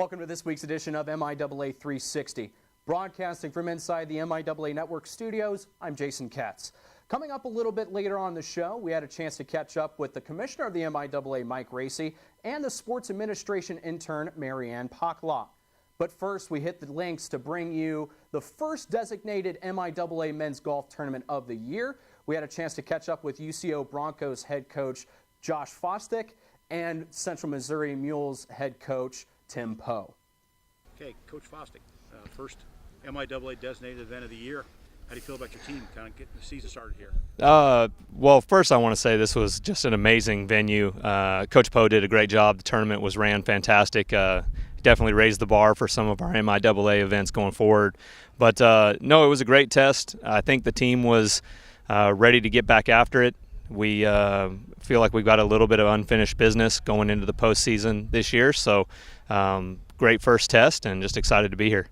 Welcome to this week's edition of MIAA 360. Broadcasting from inside the MIAA Network studios, I'm Jason Katz. Coming up a little bit later on the show, we had a chance to catch up with the commissioner of the MIAA, Mike Racy, and the sports administration intern, Marianne Pahkala. But first, we hit the links to bring you the first designated MIAA men's golf tournament of the year. We had a chance to catch up with UCO Broncos head coach Josh Fosdick and Central Missouri Mules head coach Tim Poe. Okay, Coach Fosdick, first MIAA designated event of the year. How do you feel about your team kind of getting the season started here? Well, first I want to say this was just an amazing venue. Coach Poe did a great job. The tournament was ran fantastic. Definitely raised the bar for some of our MIAA events going forward. But no, it was a great test. I think the team was ready to get back after it. We feel like we've got a little bit of unfinished business going into the postseason this year. So great first test and just excited to be here.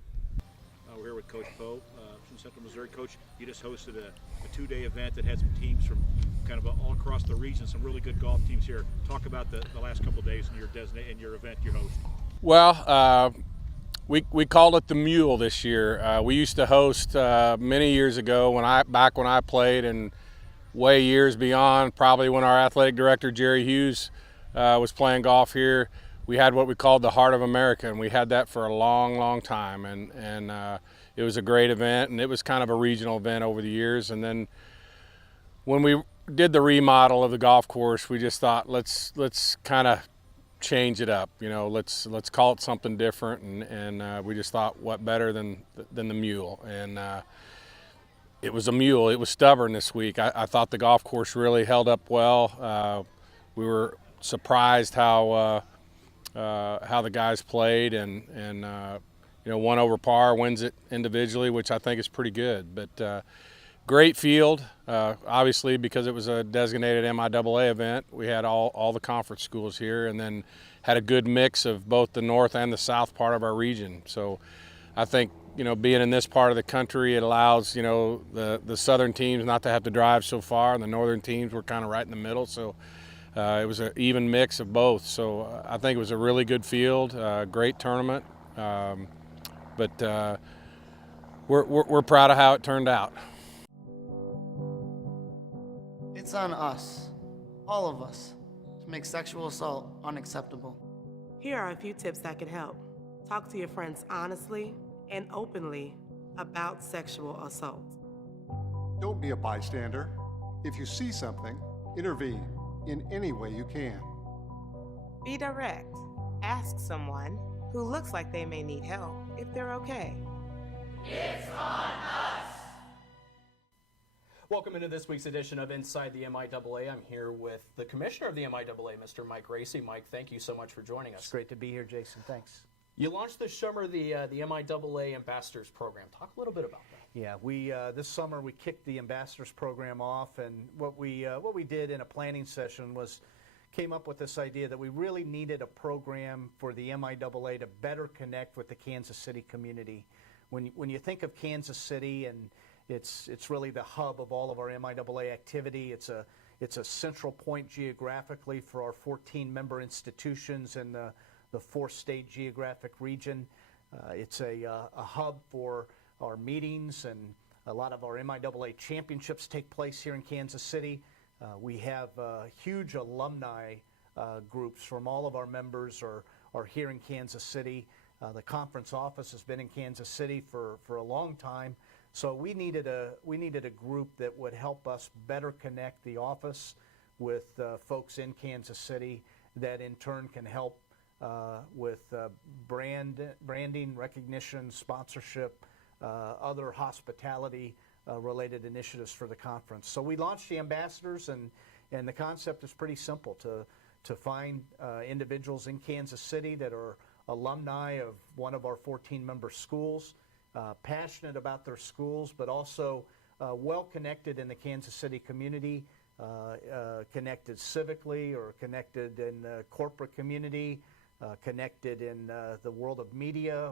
We're here with Coach Poe from Central Missouri. Coach, you just hosted a two-day event that had some teams from kind of all across the region, some really good golf teams here. Talk about the last couple of days in your event you hosted. Well, we called it the Mule this year. We used to host many years ago back when I played, and way years beyond, probably when our athletic director Jerry Hughes was playing golf here. We had what we called the Heart of America, and we had that for a long time, and it was a great event, and it was kind of a regional event over the years. And then when we did the remodel of the golf course, we just thought let's kind of change it up, you know, let's call it something different, and we just thought what better than the Mule. And it was a mule. It was stubborn this week. I thought the golf course really held up well. We were surprised how the guys played, and you know, 1 over par wins it individually, which I think is pretty good. But great field, obviously, because it was a designated MIAA event. We had all the conference schools here, and then had a good mix of both the north and the south part of our region. So I think, you know, being in this part of the country, it allows, you know, the southern teams not to have to drive so far, and the northern teams were kind of right in the middle. So it was an even mix of both. So I think it was a really good field, great tournament. But we're proud of how it turned out. It's on us, all of us, to make sexual assault unacceptable. Here are a few tips that could help. Talk to your friends honestly and openly about sexual assault. Don't be a bystander. If you see something, intervene in any way you can. Be direct. Ask someone who looks like they may need help if they're okay. It's on us! Welcome into this week's edition of Inside the MIAA. I'm here with the commissioner of the MIAA, Mr. Mike Racy. Mike, thank you so much for joining us. It's great to be here, Jason. Thanks. You launched this summer the MIAA Ambassadors Program. Talk a little bit about that. Yeah, we this summer we kicked the Ambassadors Program off, and what we did in a planning session was came up with this idea that we really needed a program for the MIAA to better connect with the Kansas City community. When you think of Kansas City, and it's really the hub of all of our MIAA activity. It's a central point geographically for our 14 member institutions and the 4-state geographic region. It's a hub for our meetings, and a lot of our MIAA championships take place here in Kansas City. We have huge alumni groups from all of our members are here in Kansas City. The conference office has been in Kansas City for a long time. So we needed a group that would help us better connect the office with folks in Kansas City, that in turn can help with branding, recognition, sponsorship, other hospitality related initiatives for the conference. So we launched the ambassadors, and the concept is pretty simple: to find individuals in Kansas City that are alumni of one of our 14 member schools, passionate about their schools, but also well connected in the Kansas City community, connected civically or connected in the corporate community, connected in the world of media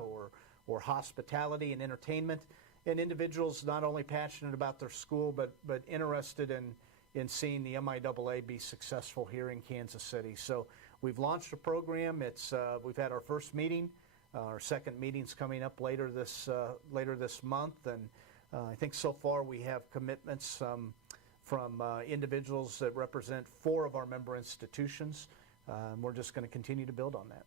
or hospitality and entertainment, and individuals not only passionate about their school but interested in seeing the MIAA be successful here in Kansas City. So we've launched a program. We've had our first meeting Our second meeting's coming up later this month, and I think so far we have commitments from individuals that represent 4 of our member institutions. We're just going to continue to build on that.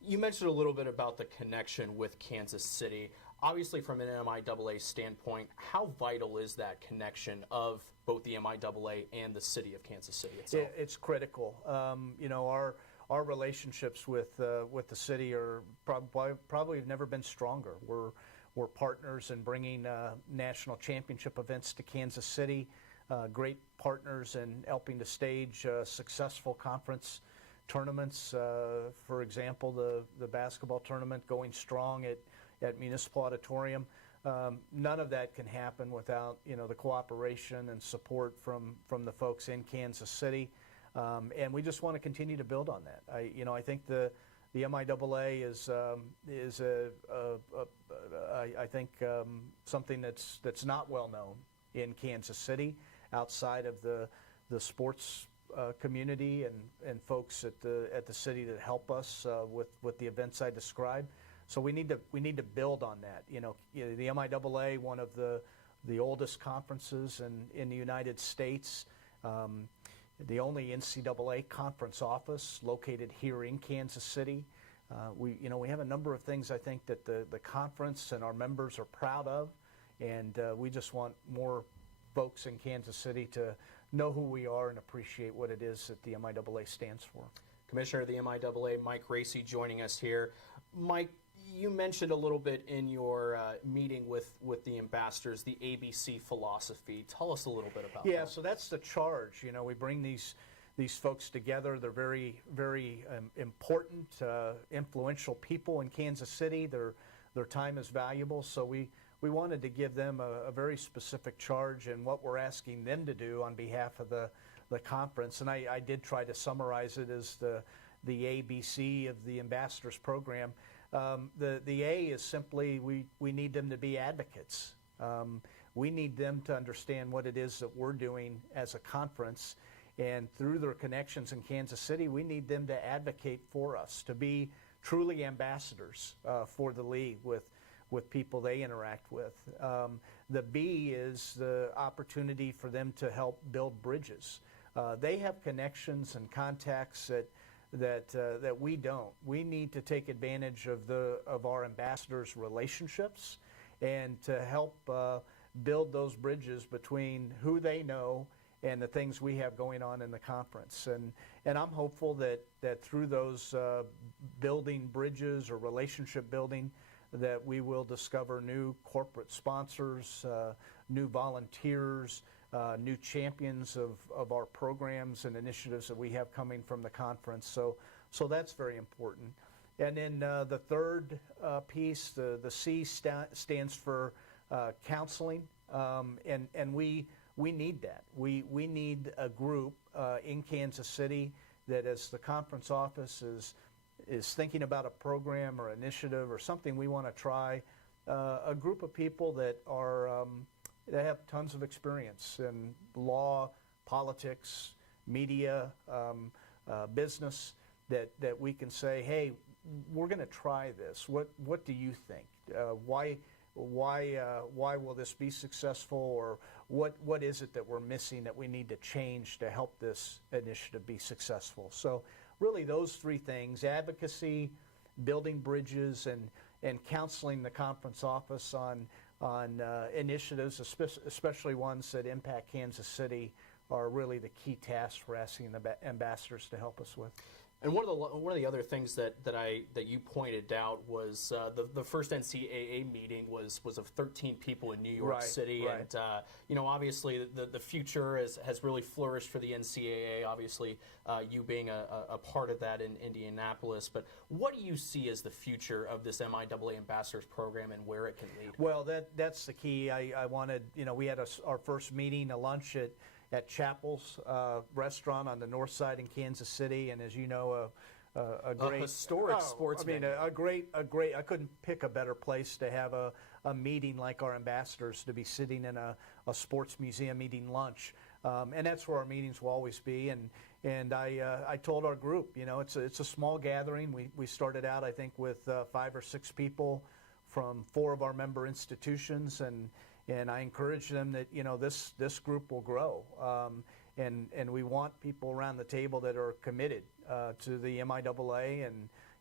You mentioned a little bit about the connection with Kansas City. Obviously, from an MIAA standpoint, how vital is that connection of both the MIAA and the city of Kansas City itself? It's critical. You know, our relationships with the city are probably have never been stronger. We're partners in bringing national championship events to Kansas City. Great partners in helping to stage successful conference tournaments. For example, the basketball tournament going strong at Municipal Auditorium. None of that can happen without, you know, the cooperation and support from the folks in Kansas City, and we just want to continue to build on that. I think the MIAA is I think something that's not well known in Kansas City outside of the sports community and folks at the city that help us with the events I described. So we need to build on that. You know, the MIAA, one of the oldest conferences in the United States, the only NCAA conference office located here in Kansas City. We have a number of things I think that the conference and our members are proud of, and we just want more folks in Kansas City to know who we are and appreciate what it is that the MIAA stands for. Commissioner of the MIAA, Mike Racy, joining us here. Mike, you mentioned a little bit in your meeting with the ambassadors, the ABC philosophy. Tell us a little bit about that. Yeah, so that's the charge. You know, we bring these folks together. They're very, very important, influential people in Kansas City. Their time is valuable, so we wanted to give them a very specific charge in what we're asking them to do on behalf of the conference. And I did try to summarize it as the ABC of the ambassadors program. The A is simply we need them to be advocates. We need them to understand what it is that we're doing as a conference, and through their connections in Kansas City, we need them to advocate for us, to be truly ambassadors for the league with people they interact with. The B is the opportunity for them to help build bridges. They have connections and contacts that we don't. We need to take advantage of our ambassadors' relationships and to help build those bridges between who they know and the things we have going on in the conference. And I'm hopeful that through those building bridges or relationship building, that we will discover new corporate sponsors, new volunteers, new champions of our programs and initiatives that we have coming from the conference. So that's very important. And then the third piece, the C stands for counseling, and we need that. We need a group in Kansas City that, as the conference office is thinking about a program or initiative or something we want to try, a group of people that are that have tons of experience in law, politics, media, business, that we can say, hey, we're going to try this. What do you think? Why will this be successful, or what is it that we're missing that we need to change to help this initiative be successful? So really those three things: advocacy, building bridges, and counseling the conference office on initiatives, especially ones that impact Kansas City, are really the key tasks we're asking the ambassadors to help us with. And one of the other things that you pointed out was the first NCAA meeting was of 13 people in New York City, right. And obviously the future has really flourished for the NCAA. Obviously, you being a part of that in Indianapolis. But what do you see as the future of this MIAA Ambassadors program and where it can lead? Well, that's the key. I wanted, we had our first meeting, a lunch at Chapel's restaurant on the north side in Kansas City, and as you know, a great historic sports venue. a great. I couldn't pick a better place to have a meeting like our ambassadors, to be sitting in a sports museum eating lunch, and that's where our meetings will always be. And I told our group, you know, it's a small gathering. We started out, I think, with 5 or 6 people from 4 of our member institutions, and I encouraged them that, you know, this group will grow. And we want people around the table that are committed to the MIAA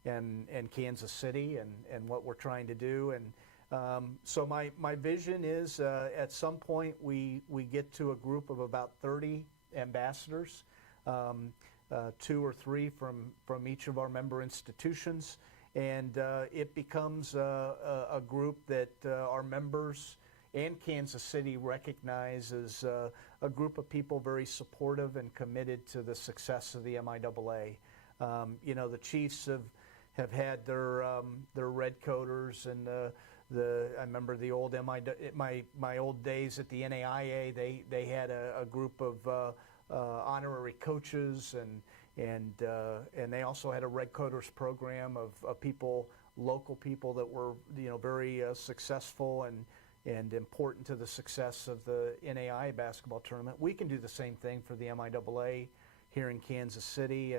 and Kansas City and what we're trying to do. And so my vision is at some point we get to a group of about 30 ambassadors, 2 or 3 from each of our member institutions, and it becomes a group that our members and Kansas City recognize as a group of people very supportive and committed to the success of the MIAA. You know, the Chiefs have had their red coaters, and I remember the old my old days at the NAIA. They had a group of honorary coaches, and they also had a red coaters program of people, local people that were, you know, very successful and important to the success of the NAIA basketball tournament. We can do the same thing for the MIAA here in Kansas City,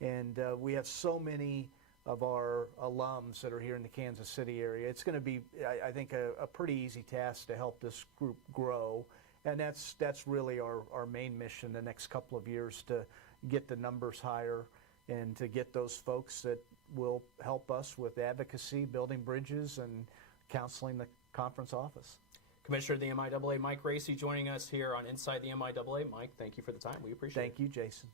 and we have so many of our alums that are here in the Kansas City area. It's going to be, I think, a pretty easy task to help this group grow, and that's really our main mission the next couple of years, to get the numbers higher and to get those folks that will help us with advocacy, building bridges, and counseling the conference office. Commissioner of the MIAA, Mike Racy, joining us here on Inside the MIAA. Mike, thank you for the time. We appreciate it. Thank you, Jason.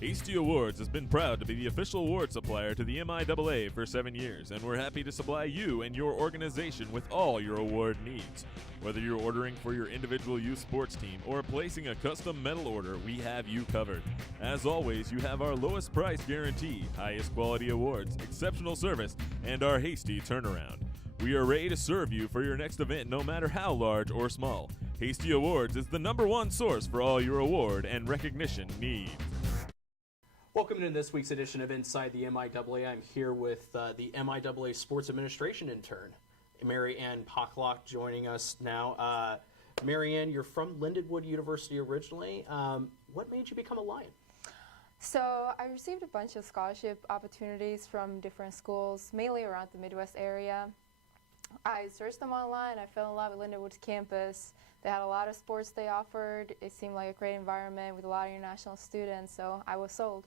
Hasty Awards has been proud to be the official award supplier to the MIAA for 7 years, and we're happy to supply you and your organization with all your award needs. Whether you're ordering for your individual youth sports team or placing a custom medal order, we have you covered. As always, you have our lowest price guarantee, highest quality awards, exceptional service, and our hasty turnaround. We are ready to serve you for your next event, no matter how large or small. Hasty Awards is the #1 source for all your award and recognition needs. Welcome to this week's edition of Inside the MIAA. I'm here with the MIAA Sports Administration intern, Marianne Pahkala, joining us now. Marianne, you're from Lindenwood University originally. What made you become a Lion? So I received a bunch of scholarship opportunities from different schools, mainly around the Midwest area. I searched them online. I fell in love with Lindenwood's campus. They had a lot of sports they offered. It seemed like a great environment with a lot of international students, so I was sold.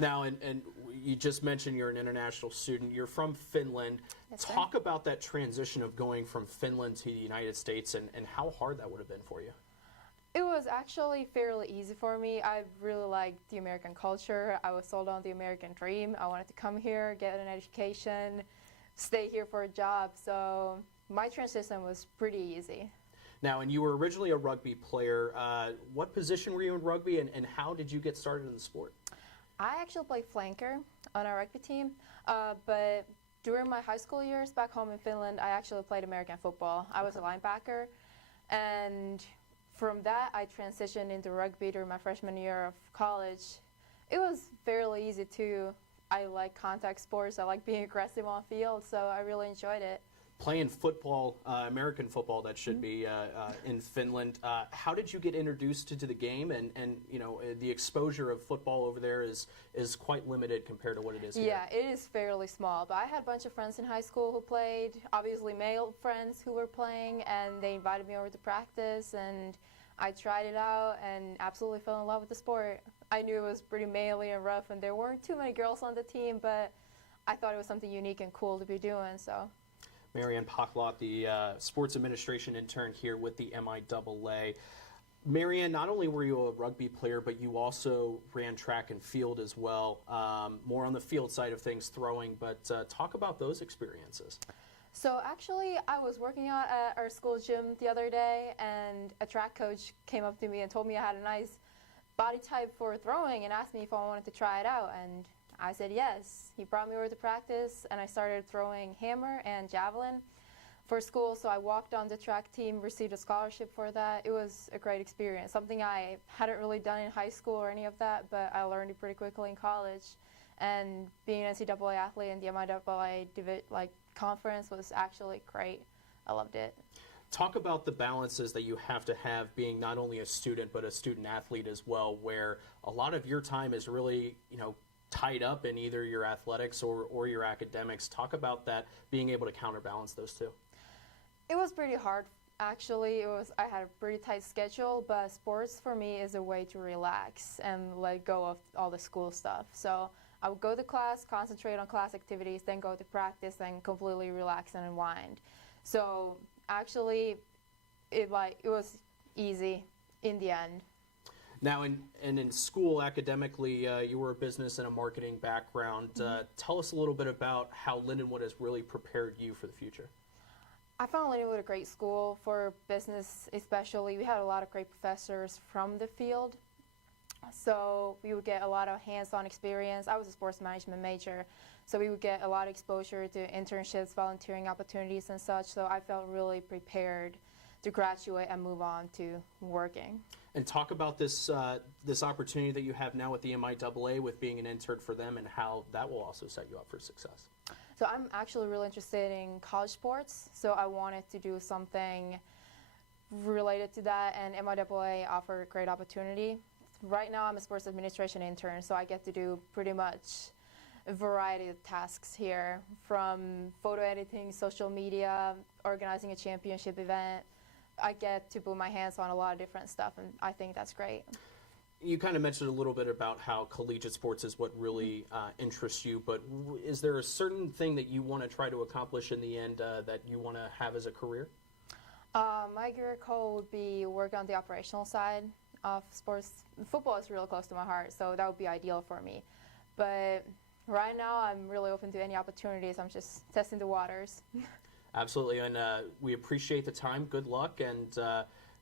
Now, and you just mentioned you're an international student. You're from Finland. Yes, Talk about that transition of going from Finland to the United States and how hard that would have been for you. It was actually fairly easy for me. I really liked the American culture. I was sold on the American dream. I wanted to come here, get an education, stay here for a job. So my transition was pretty easy. Now, and you were originally a rugby player. What position were you in rugby, and how did you get started in the sport? I actually played flanker on our rugby team, but during my high school years back home in Finland, I actually played American football. I was a linebacker, and from that, I transitioned into rugby during my freshman year of college. It was fairly easy too. I like contact sports. I like being aggressive on field, so I really enjoyed it. Playing football, American football, that should be in Finland. How did you get introduced to the game? And you know, the exposure of football over there is quite limited compared to what it is here. Yeah, it is fairly small. But I had a bunch of friends in high school who played, obviously male friends who were playing, and they invited me over to practice, and I tried it out and absolutely fell in love with the sport. I knew it was pretty manly and rough, and there weren't too many girls on the team, but I thought it was something unique and cool to be doing, so. Marianne Pahkala, the sports administration intern here with the MIAA. Marianne, not only were you a rugby player, but you also ran track and field as well. More on the field side of things, throwing, but talk about those experiences. So actually, I was working out at our school gym the other day, and a track coach came up to me and told me I had a nice body type for throwing and asked me if I wanted to try it out, and I said yes. He brought me over to practice, and I started throwing hammer and javelin for school. So I walked on the track team, received a scholarship for that. It was a great experience, something I hadn't really done in high school or any of that, but I learned it pretty quickly in college. And being an NCAA athlete in the MIAA conference was actually great. I loved it. Talk about the balances that you have to have being not only a student but a student athlete as well, where a lot of your time is really, tied up in either your athletics or your academics. Talk about that, being able to counterbalance those two. It was pretty hard, actually. I had a pretty tight schedule, but sports for me is a way to relax and let go of all the school stuff. So I would go to class, concentrate on class activities, then go to practice and completely relax and unwind. So actually, it was easy in the end. Now, in school, academically, you were a business and a marketing background. Tell us a little bit about how Lindenwood has really prepared you for the future. I found Lindenwood a great school for business, especially. We had a lot of great professors from the field, so we would get a lot of hands-on experience. I was a sports management major, so we would get a lot of exposure to internships, volunteering opportunities, and such. So I felt really prepared to graduate and move on to working. And talk about this this opportunity that you have now with the MIAA with being an intern for them, and how that will also set you up for success. So I'm actually really interested in college sports, so I wanted to do something related to that, and MIAA offered a great opportunity. Right now I'm a sports administration intern, so I get to do pretty much a variety of tasks here, from photo editing, social media, organizing a championship event. I get to put my hands on a lot of different stuff, and I think that's great. You kind of mentioned a little bit about how collegiate sports is what really interests you, but is there a certain thing that you want to try to accomplish in the end that you want to have as a career? My career goal would be work on the operational side of sports. Football is really close to my heart, so that would be ideal for me. But right now, I'm really open to any opportunities. I'm just testing the waters. Absolutely, and we appreciate the time. Good luck, and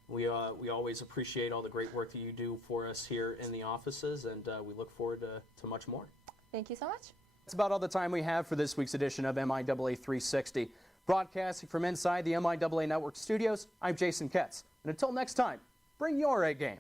we always appreciate all the great work that you do for us here in the offices, and we look forward to much more. Thank you so much. That's about all the time we have for this week's edition of MIAA 360. Broadcasting from inside the MIAA Network studios, I'm Jason Ketz. And until next time, bring your A game.